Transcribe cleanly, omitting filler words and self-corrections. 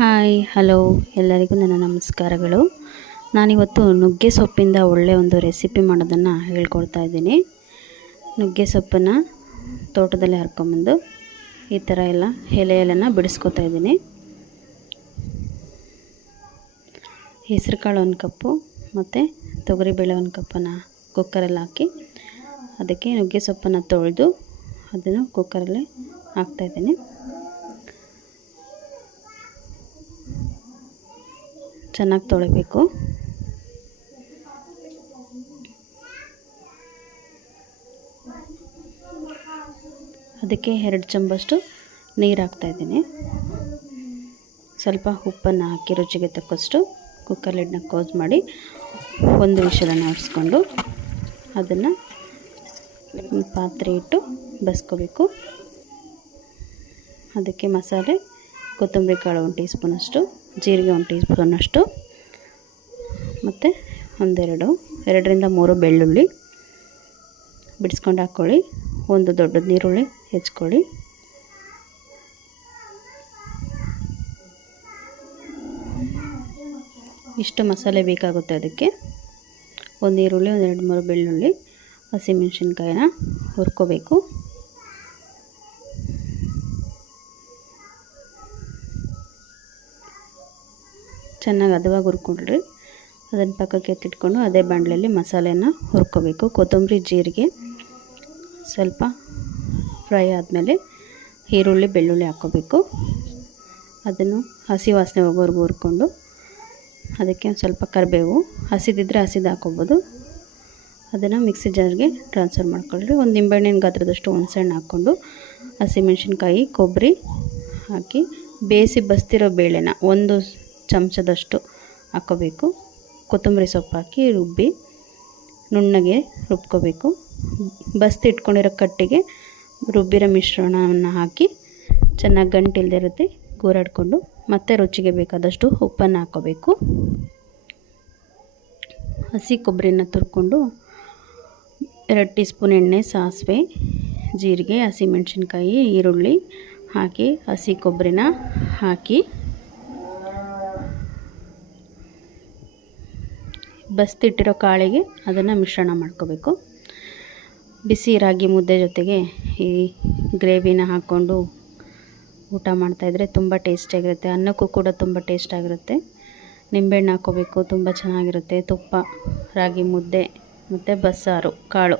Hi hello ಎಲ್ಲರಿಗೂ ನನ್ನ ನಮಸ್ಕಾರಗಳು. ನಾನಿವತ್ತು ನುಗ್ಗೆ ಸೊಪ್ಪಿಂದ ಒಳ್ಳೆಯ ಒಂದು ರೆಸಿಪಿ ಮಾಡೋದನ್ನು ಹೇಳ್ಕೊಡ್ತಾ ಇದ್ದೀನಿ. ನುಗ್ಗೆ ಸೊಪ್ಪನ್ನು ತೋಟದಲ್ಲಿ ಹರ್ಕೊಂಬಂದು ಈ ಥರ ಎಲ್ಲ ಎಲೆಯನ್ನು ಬಿಡಿಸ್ಕೊತಾ ಇದ್ದೀನಿ. ಹೆಸರು ಕಾಳು 1 ಕಪ್ಪು ಮತ್ತು ತೊಗರಿಬೇಳೆ 1 ಕಪ್ಪನ್ನು ಕುಕ್ಕರಲ್ಲಿ ಹಾಕಿ ಅದಕ್ಕೆ ನುಗ್ಗೆ ಸೊಪ್ಪನ್ನು ತೊಳೆದು ಅದನ್ನು ಕುಕ್ಕರಲ್ಲಿ ಹಾಕ್ತಾಯಿದ್ದೀನಿ. ಚೆನ್ನಾಗಿ ತೊಳಿಬೇಕು. ಅದಕ್ಕೆ 2 ಚಮಚಷ್ಟು ನೀರು ಹಾಕ್ತಾಯಿದ್ದೀನಿ. ಸ್ವಲ್ಪ ಉಪ್ಪನ್ನು ಹಾಕಿ ರುಚಿಗೆ ತಕ್ಕಷ್ಟು ಕುಕ್ಕರ್ ಲಿಡ್ನ ಕ್ಲೋಸ್ ಮಾಡಿ 1 ವಿಷಲನ್ನು ಆರಿಸ್ಕೊಂಡು ಅದನ್ನು ಪಾತ್ರೆ ಇಟ್ಟು ಬಸ್ಕೋಬೇಕು. ಅದಕ್ಕೆ ಮಸಾಲೆ ಕೊತ್ತಂಬರಿ ಕಾಳು 1 ಟೀ ಸ್ಪೂನಷ್ಟು, ಜೀರಿಗೆ 1 ಟೀ ಸ್ಪೂನಷ್ಟು ಮತ್ತು 2ರಿಂದ 3 ಬೆಳ್ಳುಳ್ಳಿ ಬಿಡಿಸ್ಕೊಂಡು ಹಾಕ್ಕೊಳ್ಳಿ. 1 ದೊಡ್ಡ ನೀರುಳ್ಳಿ ಹೆಚ್ಕೊಳ್ಳಿ. ಇಷ್ಟು ಮಸಾಲೆ ಬೇಕಾಗುತ್ತೆ. ಅದಕ್ಕೆ 1 ಈರುಳ್ಳಿ, 2-3 ಬೆಳ್ಳುಳ್ಳಿ, ಹಸಿಮೆಣಸಿನ್ಕಾಯಿನ ಹುರ್ಕೋಬೇಕು. ಚೆನ್ನಾಗಿ ಹದವಾಗಿ ಹುರ್ಕೊಂಡ್ರಿ. ಅದನ್ನು ಪಕ್ಕಕ್ಕೆ ಎತ್ತಿಟ್ಕೊಂಡು ಅದೇ ಬಾಣಲೆಯಲ್ಲಿ ಮಸಾಲೆಯನ್ನು ಹುರ್ಕೋಬೇಕು. ಕೊತ್ತಂಬರಿ ಜೀರಿಗೆ ಸ್ವಲ್ಪ ಫ್ರೈ ಆದಮೇಲೆ ಈರುಳ್ಳಿ ಬೆಳ್ಳುಳ್ಳಿ ಹಾಕ್ಕೋಬೇಕು. ಅದನ್ನು ಹಸಿ ವಾಸನೆ ಹೋಗೋವರೆಗೂ ಹುರ್ಕೊಂಡು ಅದಕ್ಕೆ ಒಂದು ಸ್ವಲ್ಪ ಕರಿಬೇವು, ಹಸಿದಿದ್ದರೆ ಹಸಿದು ಹಾಕ್ಕೋಬೋದು. ಅದನ್ನು ಮಿಕ್ಸಿ ಜಾರ್ಗೆ ಟ್ರಾನ್ಸ್ಫರ್ ಮಾಡ್ಕೊಳ್ಳಿ. 1 ನಿಂಬೆಹಣ್ಣಿನ ಗಾತ್ರದಷ್ಟು ಹುಣಸೆಹಣ್ಣು ಹಾಕ್ಕೊಂಡು ಹಸಿಮೆಣಸಿನ್ಕಾಯಿ, ಕೊಬ್ಬರಿ ಹಾಕಿ ಬೇಯಿಸಿ ಬಸ್ತಿರೋ ಬೇಳೆನ 1 ಚಮಚದಷ್ಟು ಹಾಕ್ಕೋಬೇಕು. ಕೊತ್ತಂಬರಿ ಸೊಪ್ಪು ಹಾಕಿ ರುಬ್ಬಿ ನುಣ್ಣಗೆ ರುಬ್ಕೋಬೇಕು. ಇಟ್ಕೊಂಡಿರೋ ಕಟ್ಟಿಗೆ ರುಬ್ಬಿರೋ ಮಿಶ್ರಣವನ್ನು ಹಾಕಿ ಚೆನ್ನಾಗಿ ಗಂಟಿಲ್ದೇ ಇರುತ್ತೆ ಗೂರಾಡಿಕೊಂಡು ಮತ್ತೆ ರುಚಿಗೆ ಬೇಕಾದಷ್ಟು ಉಪ್ಪನ್ನು ಹಾಕ್ಕೋಬೇಕು. ಹಸಿ ಕೊಬ್ಬರಿನ ತುರ್ಕೊಂಡು 2 ಟೀ ಸ್ಪೂನ್ ಎಣ್ಣೆ, ಸಾಸಿವೆ, ಜೀರಿಗೆ, ಹಸಿಮೆಣಸಿನ್ಕಾಯಿ, ಈರುಳ್ಳಿ ಹಾಕಿ ಹಸಿ ಕೊಬ್ಬರಿನ ಹಾಕಿ ಬಸ್ತಿಟ್ಟಿರೋ ಕಾಳಿಗೆ ಅದನ್ನು ಮಿಶ್ರಣ ಮಾಡ್ಕೋಬೇಕು. ಬಿಸಿ ರಾಗಿ ಮುದ್ದೆ ಜೊತೆಗೆ ಈ ಗ್ರೇವಿನ ಹಾಕ್ಕೊಂಡು ಊಟ ಮಾಡ್ತಾಯಿದ್ರೆ ತುಂಬ ಟೇಸ್ಟಿಯಾಗಿರುತ್ತೆ. ಅನ್ನಕ್ಕೂ ಕೂಡ ತುಂಬ ಟೇಸ್ಟಾಗಿರುತ್ತೆ. ನಿಂಬೆಹಣ್ಣು ಹಾಕ್ಕೋಬೇಕು, ತುಂಬ ಚೆನ್ನಾಗಿರುತ್ತೆ. ತುಪ್ಪ, ರಾಗಿ ಮುದ್ದೆ ಮತ್ತು ಬಸ್ಸಾರು ಕಾಳು